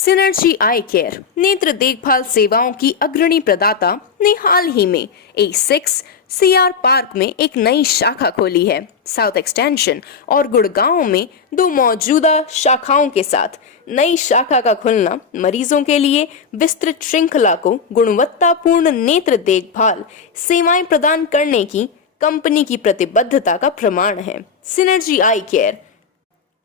Synergy आई care नेत्र देखभाल सेवाओं की अग्रणी प्रदाता ने हाल ही में A6 CR पार्क में एक नई शाखा खोली है। साउथ एक्सटेंशन और गुड़गांव में दो मौजूदा शाखाओं के साथ नई शाखा का खुलना मरीजों के लिए विस्तृत श्रृंखला को गुणवत्तापूर्ण नेत्र देखभाल सेवाएं प्रदान करने की कंपनी की प्रतिबद्धता का प्रमाण है। सिनर्जी आई केयर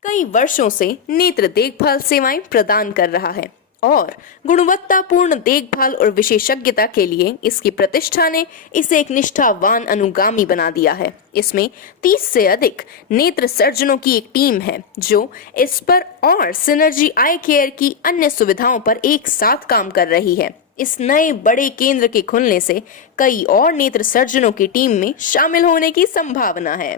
कई वर्षों से नेत्र देखभाल सेवाएं प्रदान कर रहा है और गुणवत्तापूर्ण देखभाल और विशेषज्ञता के लिए इसकी प्रतिष्ठा ने इसे एक निष्ठावान अनुगामी बना दिया है। इसमें 30 से अधिक नेत्र सर्जनों की एक टीम है जो इस पर और सिनर्जी आई केयर की अन्य सुविधाओं पर एक साथ काम कर रही है। इस नए बड़े केंद्र के खुलने से कई और नेत्र सर्जनों की टीम में शामिल होने की संभावना है।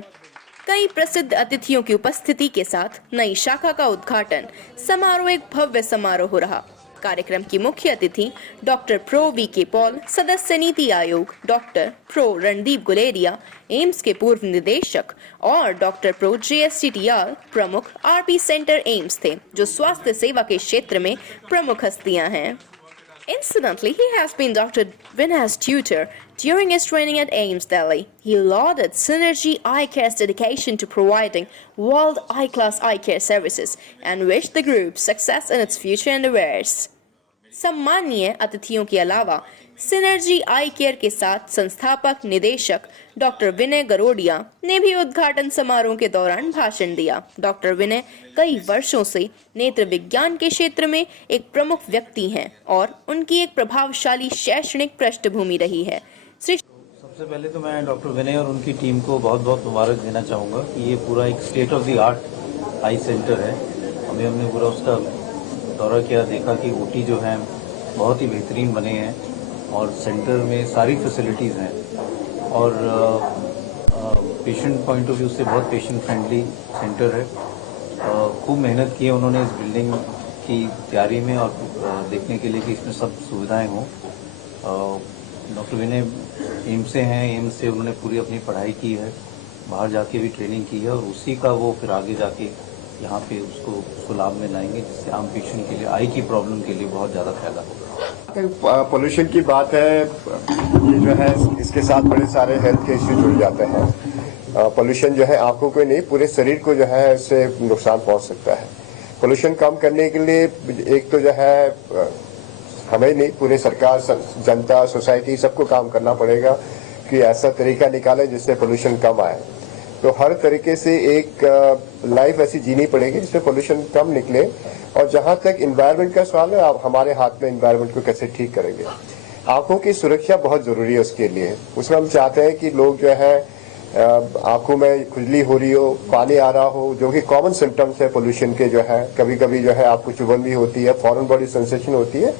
कई प्रसिद्ध अतिथियों की उपस्थिति के साथ नई शाखा का उद्घाटन समारोह एक भव्य समारोह रहा। कार्यक्रम की मुख्य अतिथि डॉक्टर प्रो VK पॉल, सदस्य NITI Aayog, doctor pro Randeep Guleria, AIIMS के पूर्व निदेशक और डॉक्टर प्रो JSTTR प्रमुख RP सेंटर एम्स थे, जो स्वास्थ्य सेवा के क्षेत्र में प्रमुख हस्तियां हैं। Incidentally, he has been Dr. Vinay's tutor during his training at AIIMS Delhi. He lauded Synergy Eye Care's dedication to providing world eye-class eye care services and wished the group success in its future endeavors. सम्मानीय अतिथियों के अलावा synergy आई care के साथ संस्थापक निदेशक doctor विनय गरोडिया ने भी उद्घाटन समारोह के दौरान भाषण दिया। डॉक्टर विनय कई वर्षों से नेत्र विज्ञान के क्षेत्र में एक प्रमुख व्यक्ति हैं और उनकी एक प्रभावशाली शैक्षणिक पृष्ठभूमि रही है। सबसे पहले तो मैं डॉक्टर विनय और उनकी टीम को बहुत बहुत मुबारक देना चाहूँगा कि ये पूरा एक state of the art I centre है। हमने पूरा उसका दौरा किया, देखा कि OT जो है बहुत ही बेहतरीन बने हैं और सेंटर में सारी फैसिलिटीज़ हैं और पेशेंट पॉइंट ऑफ व्यू से बहुत पेशेंट फ्रेंडली सेंटर है। खूब मेहनत की है उन्होंने इस बिल्डिंग की तैयारी में और देखने के लिए कि इसमें सब सुविधाएं हों। डॉक्टर विनय एम्स से हैं, एम्स से उन्होंने पूरी अपनी पढ़ाई की है, बाहर जाके भी ट्रेनिंग की है और उसी का वो फिर आगे जाके यहाँ पे उसको लाभ में लाएंगे, जिससे आम पेशेंट के लिए आई की प्रॉब्लम के लिए बहुत ज़्यादा फायदा होगा। पोल्यूशन की बात है, ये जो है इसके साथ बड़े सारे हेल्थ के इश्यू जुड़ जाते हैं। पोल्यूशन जो है आंखों को नहीं पूरे शरीर को जो है इससे नुकसान पहुंच सकता है। पोल्यूशन कम करने के लिए एक तो जो है हमें नहीं, पूरे सरकार, जनता, सोसाइटी सबको काम करना पड़ेगा कि ऐसा तरीका निकाले जिससे पोल्यूशन कम आए। तो हर तरीके से एक लाइफ ऐसी जीनी पड़ेगी जिसमें पोल्यूशन कम निकले। और जहां तक इन्वायरमेंट का सवाल है, आप हमारे हाथ में इन्वायरमेंट को कैसे ठीक करेंगे। आंखों की सुरक्षा बहुत जरूरी है उसके लिए। उसमें हम चाहते हैं कि लोग जो है आंखों में खुजली हो रही हो, पानी आ रहा हो, जो कि कॉमन सिम्टम्स है पोल्यूशन के, जो है कभी कभी जो है आपको चुभन भी होती है, फॉरेन बॉडी सेंसेशन होती है।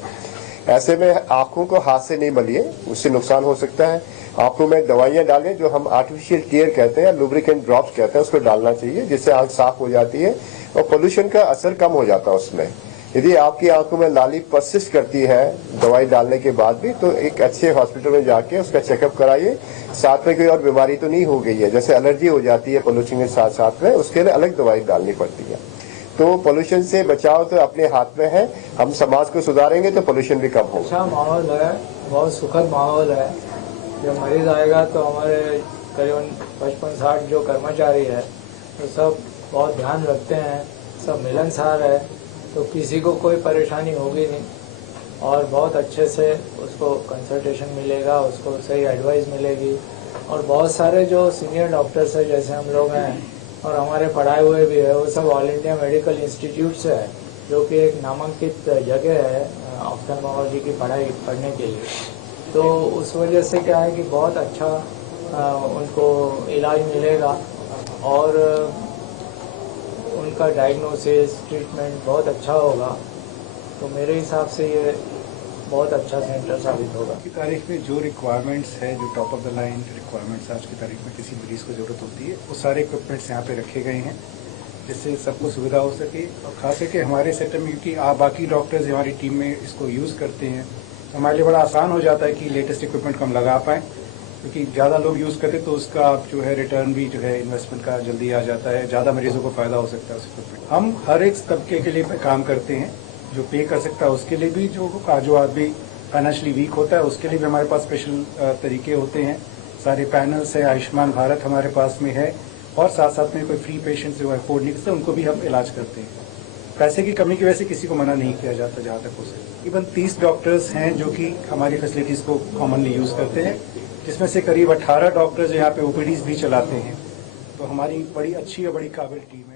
ऐसे में आंखों को हाथ से नहीं मलिए, उससे नुकसान हो सकता है। आंखों में दवाइयां डालें जो हम आर्टिफिशियल टीयर कहते हैं, लुब्रिकेंट ड्रॉप्स कहते हैं, उसको डालना चाहिए जिससे आंख साफ हो जाती है और पोल्यूशन का असर कम हो जाता है उसमें। यदि आपकी आंखों में लाली परसिस्ट करती है दवाई डालने के बाद भी, तो एक अच्छे हॉस्पिटल में जाके उसका चेकअप कराइए। साथ में कोई और बीमारी तो नहीं हो गई है, जैसे एलर्जी हो जाती है पोल्यूशन के साथ साथ में, उसके लिए अलग दवाई डालनी पड़ती है। तो पोल्यूशन से बचाव तो अपने हाथ में है। हम समाज को सुधारेंगे तो पोल्यूशन भी कम होगा। अच्छा माहौल है, बहुत सुखद माहौल है। जब मरीज आएगा तो हमारे करीबन 55-60 जो कर्मचारी है तो सब बहुत ध्यान रखते हैं, सब मिलनसार है, तो किसी को कोई परेशानी होगी नहीं और बहुत अच्छे से उसको कंसल्टेशन मिलेगा, उसको सही एडवाइस मिलेगी। और बहुत सारे जो सीनियर डॉक्टर्स हैं जैसे हम लोग हैं और हमारे पढ़ाए हुए भी है, वो सब ऑल इंडिया मेडिकल इंस्टीट्यूट से है, जो कि एक नामांकित जगह है ऑफ्थेल्मोलॉजी की पढ़ाई पढ़ने के लिए। तो उस वजह से क्या है कि बहुत अच्छा उनको इलाज मिलेगा और उनका डायग्नोसिस, ट्रीटमेंट बहुत अच्छा होगा। तो मेरे हिसाब से ये बहुत अच्छा सेंटर साबित होगा। आज की तारीख में जो रिक्वायरमेंट्स है, जो top of the line requirements आज की तारीख में किसी मरीज़ को ज़रूरत होती है, वो सारे इक्विपमेंट्स यहाँ पे रखे गए हैं जिससे सबको सुविधा हो सके। और खास करके हमारे सेंटर में, क्योंकि बाकी डॉक्टर्स हमारी टीम में इसको यूज़ करते हैं, तो हमारे लिए बड़ा आसान हो जाता है कि लेटेस्ट इक्विपमेंट को हम लगा पाएँ, क्योंकि ज़्यादा लोग यूज़ करते तो उसका जो है रिटर्न भी जो है इन्वेस्टमेंट का जल्दी आ जाता है, ज़्यादा मरीजों को फ़ायदा हो सकता है उस इक्विपमेंट। हम हर एक तबके के लिए काम करते हैं, जो पे कर सकता है उसके लिए भी, जो आदमी फाइनेंशियली वीक होता है उसके लिए भी हमारे पास स्पेशल तरीके होते हैं। सारे पैनल्स है, आयुष्मान भारत हमारे पास में है, और साथ साथ में कोई फ्री पेशेंट्स जो अफोर्ड नहीं करते उनको भी हम इलाज करते हैं। पैसे की कमी की वजह से किसी को मना नहीं किया जाता जहाँ तक हो सके। करीबन 30 डॉक्टर्स हैं जो कि हमारी फैसिलिटीज़ को कॉमनली यूज़ करते हैं, जिसमें से करीब 18 डॉक्टर्स यहाँ पे ओपीडीज भी चलाते हैं। तो हमारी बड़ी अच्छी और बड़ी काबिल टीम है।